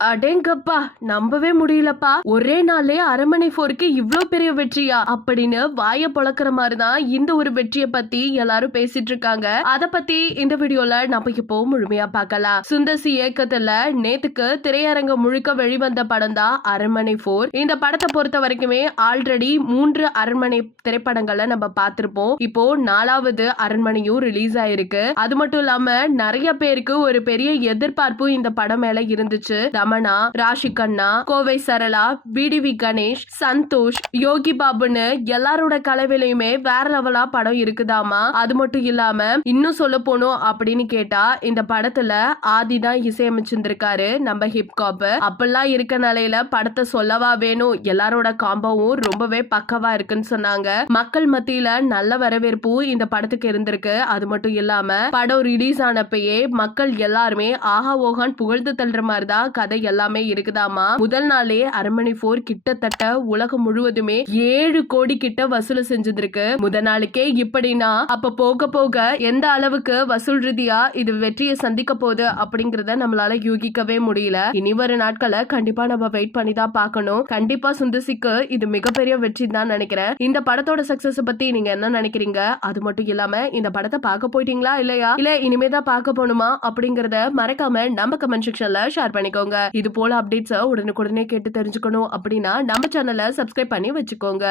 அடேங்கப்பா, நம்பவே முடியலப்பா. ஒரே நாளே அரண்மனை 4க்கு இவ்ளோ பெரிய வெற்றியா அப்படின்னு வாய பொளக்குற மாதிரிதான் இந்த ஒரு வெற்றிய பத்தி எல்லாரும் பேசிட்டு இருக்காங்க. அத பத்தி இந்த வீடியோல நம்ம இப்போ முழுமையா பார்க்கலாம். சுந்தர்சி இயக்கத்துல நேத்துக்கு திரையரங்கம் முழுக்க வெளிவந்த படம் தான் அரண்மனை 4. இந்த படத்தை பொறுத்த வரைக்குமே ஆல்ரெடி 3 அரண்மனை திரைப்படங்களை நம்ம பார்த்திருப்போம். இப்போ 4வது அரண்மனையும் ரிலீஸ் ஆயிருக்கு. அது மட்டும் இல்லாம நிறைய பேருக்கு ஒரு பெரிய எதிர்பார்ப்பு இந்த படம் மேல இருந்துச்சு. ரமணா, ராஷி கண்ணா, கோவை சரளா, பிடிவி கணேஷ், சந்தோஷ், யோகி பாபுன்னு எல்லாரோட கலவையிலுமே வேற லெவலா படம் இருக்குதாமா. அது மட்டும் இல்லாம இன்னும் சொல்ல போனோம் அப்படின்னு கேட்டா இந்த படத்துல ஆதி தான் இசையமைச்சிருந்திருக்காரு. நம்ம ஹிப்காப் அப்பெல்லாம் இருக்க நிலையில படத்தை சொல்லவா வேணும். எல்லாரோட காம்போவும் ரொம்பவே பக்கவா இருக்குன்னு சொன்னாங்க. மக்கள் மத்தியில நல்ல வரவேற்பும் இந்த படத்துக்கு இருந்திருக்கு. அது மட்டும் இல்லாம படம் ரிலீஸ் ஆனப்பயே மக்கள் எல்லாருமே ஆஹா ஓஹான் புகழ்ந்து தள்ளுற மாதிரிதான் கதை எல்லாமே இருக்குதாமா. முதல் நாளே அரண்மனை 4 கிட்டத்தட்ட உலகம் முழுவதுமே 7 கோடி கிட்ட வசூல் செஞ்சிருக்கு. முதல் நாளுக்கே இப்படின்னா அப்ப போக போக எந்த அளவுக்கு வசூல் ரீதியா இது வெற்றியை சந்திக்க போகுது அப்படிங்கறத நம்மளால யூகிக்கவே முடியல. இனி வரும் நாட்களை கண்டிப்பா நம்ம வெயிட் பண்ணி தான் பார்க்கணும். கண்டிப்பா சுந்தர்சிக்கு இது மிகப்பெரிய வெற்றி தான் நினைக்கிறேன். இந்த படத்தோட சக்சஸ் பத்தி நீங்க என்ன நினைக்கிறீங்க? அது மட்டும் இல்லாம இந்த படத்தை பார்க்க போயிட்டீங்களா இல்லையா, இல்ல இனிமேதான் பார்க்க போகணுமா அப்படிங்கறத மறக்காம நம்ம கமெண்ட் செக்ஷன்ல ஷேர் பண்ணிக்கோங்க. இது போல அப்டேட்ஸ் உடனுக்குடனே கேட்டு தெரிஞ்சுக்கணும் அப்படின்னா நம்ம சேனலை சப்ஸ்கிரைப் பண்ணி வச்சுக்கோங்க.